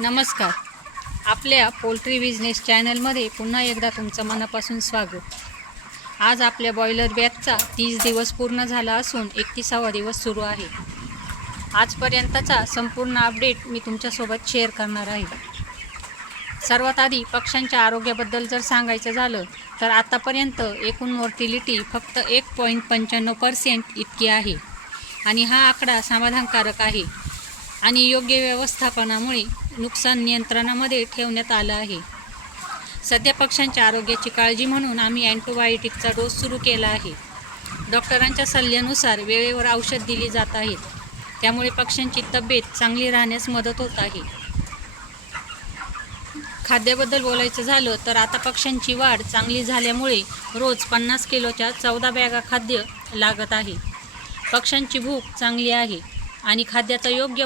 नमस्कार. आपल्या poultry business चॅनलमध्ये पुन्हा एकदा तुमचं मनापासून स्वागत. आज आपल्या बॉयलर बॅचचा 30 दिवस पूर्ण झाला असून 31वा दिवस सुरू आहे. आजपर्यंतचा संपूर्ण अपडेट मी तुमच्यासोबत शेअर करणार आहे. सर्वात आधी पक्ष्यांच्या आरोग्याबद्दल जर सांगायचं झालं तर आतापर्यंत एकूण मॉर्टिलिटी फक्त 1.95% इतकी आहे आणि हा आकडा समाधानकारक आहे आणि योग्य व्यवस्थापनामुळे नुकसान नियंत्रणामध्ये ठेवण्यात आलं आहे. सध्या पक्ष्यांच्या आरोग्याची काळजी म्हणून आम्ही अँटीबायोटिकचा डोस सुरू केला आहे. डॉक्टरांच्या सल्ल्यानुसार वेळेवर औषध दिली जात आहेत. त्यामुळे पक्ष्यांची तब्येत चांगली राहण्यास मदत होत आहे. खाद्याबद्दल बोलायचं झालं तर आता पक्ष्यांची वाढ चांगली झाल्यामुळे रोज 50 किलोच्या 14 बॅगा खाद्य लागत आहे. पक्ष्यांची भूक चांगली आहे आणि खाद्याचा योग्य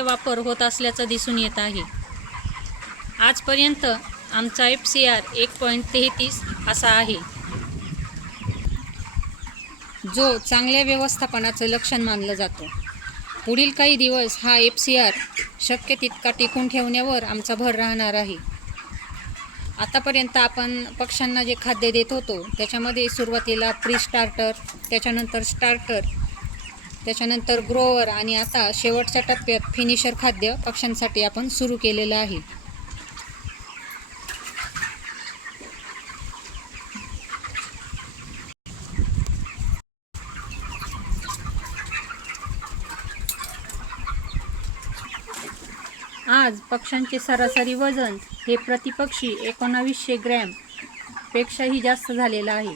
वापर होत असल्याचं दिसून येत आहे. आजपर्यंत आमचा FCR 1.33 असा आहे, जो चांगल्या व्यवस्थापनाचं लक्षण मानलं जातं. पुढील काही दिवस हा FCR शक्य तितका टिकून ठेवण्यावर आमचा भर राहणार आहे. आतापर्यंत आपण पक्ष्यांना जे खाद्य देत होतो त्याच्यामध्ये सुरुवातीला प्री स्टार्टर, त्याच्यानंतर स्टार्टर, त्याच्यानंतर ग्रोवर आणि आता शेवटच्या टप्प्यात फिनिशर खाद्य पक्ष्यांसाठी आपण सुरू केलेलं आहे. आज पक्ष्यांचे सरासरी वजन हे प्रतिपक्षी 1900 ग्रॅम पेक्षाही जास्त झालेलं आहे.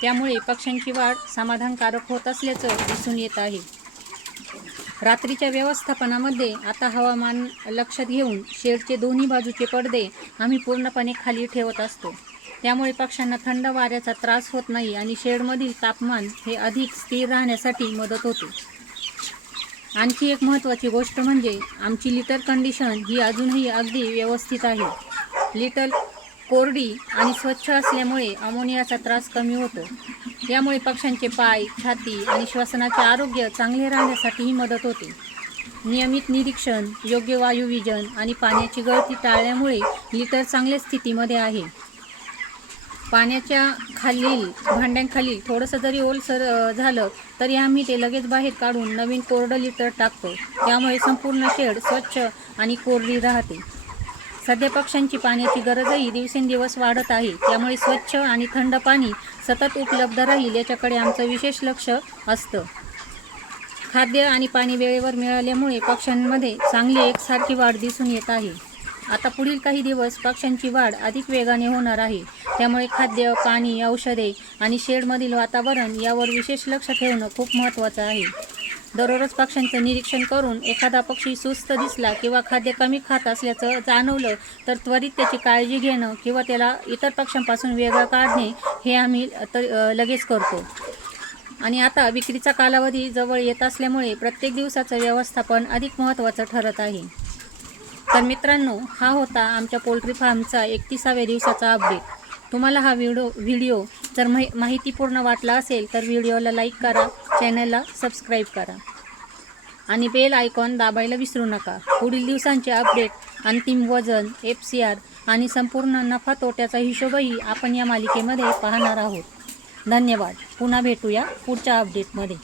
त्यामुळे पक्ष्यांची वाढ समाधानकारक होत असल्याचं दिसून येत आहे. रात्रीच्या व्यवस्थापनामध्ये आता हवामान लक्षात घेऊन शेडचे दोन्ही बाजूचे पडदे आम्ही पूर्णपणे खाली ठेवत असतो. त्यामुळे पक्ष्यांना थंड वाऱ्याचा त्रास होत नाही आणि शेडमधील तापमान हे अधिक स्थिर राहण्यासाठी मदत होते. आणखी एक महत्त्वाची गोष्ट म्हणजे आमची लिटर कंडिशन ही अजूनही अगदी व्यवस्थित आहे. लिटर कोरडी आणि स्वच्छ असल्यामुळे अमोनियाचा त्रास कमी होतो. यामुळे पक्ष्यांचे पाय, छाती आणि श्वसनाचे आरोग्य चांगले राहण्यासाठीही मदत होते. नियमित निरीक्षण, योग्य वायुविजन आणि पाण्याची गळती टाळल्यामुळे लिटर चांगल्या स्थितीमध्ये आहे. पाण्याच्या खालील भांड्यांखाली थोडंसं जरी ओलसर झालं तरी आम्ही ते लगेच बाहेर काढून नवीन कोरडं लिटर टाकतो. त्यामुळे संपूर्ण शेड स्वच्छ आणि कोरडी राहते. सध्या पक्ष्यांची पाण्याची गरजही दिवसेंदिवस वाढत आहे. त्यामुळे स्वच्छ आणि थंड पाणी सतत उपलब्ध राहील याच्याकडे आमचं विशेष लक्ष असतं. खाद्य आणि पाणी वेळेवर मिळाल्यामुळे पक्ष्यांमध्ये चांगली एकसारखी वाढ दिसून येत आहे. आता पुढील काही दिवस पक्ष्यांची वाढ अधिक वेगाने होणार आहे. त्यामुळे खाद्य, पाणी, औषधे आणि शेडमधील वातावरण यावर विशेष लक्ष ठेवणं खूप महत्त्वाचं आहे. दररोज पक्ष्यांचं निरीक्षण करून एखादा पक्षी सुस्त दिसला किंवा खाद्य कमी खात असल्याचं जाणवलं तर त्वरित त्याची काळजी घेणं किंवा त्याला इतर पक्ष्यांपासून वेगळं काढणे हे आम्ही लगेच करतो. आणि आता विक्रीचा कालावधी जवळ येत असल्यामुळे प्रत्येक दिवसाचं व्यवस्थापन अधिक महत्त्वाचं ठरत आहे. तर मित्रांनो, हा होता आमच्या पोल्ट्री फार्मचा 31व्या दिवसाचा अपडेट. तुम्हाला हा व्हिडिओ जर माहितीपूर्ण वाटला असेल तर व्हिडिओला लाईक करा, चॅनलला सबस्क्राईब करा आणि बेल आयकॉन दाबायला विसरू नका. पुढील दिवसांचे अपडेट, अंतिम वजन, FCR आणि संपूर्ण नफा तोट्याचा हिशोबही आपण या मालिकेमध्ये पाहणार आहोत. धन्यवाद. पुन्हा भेटूया पुढच्या अपडेटमध्ये.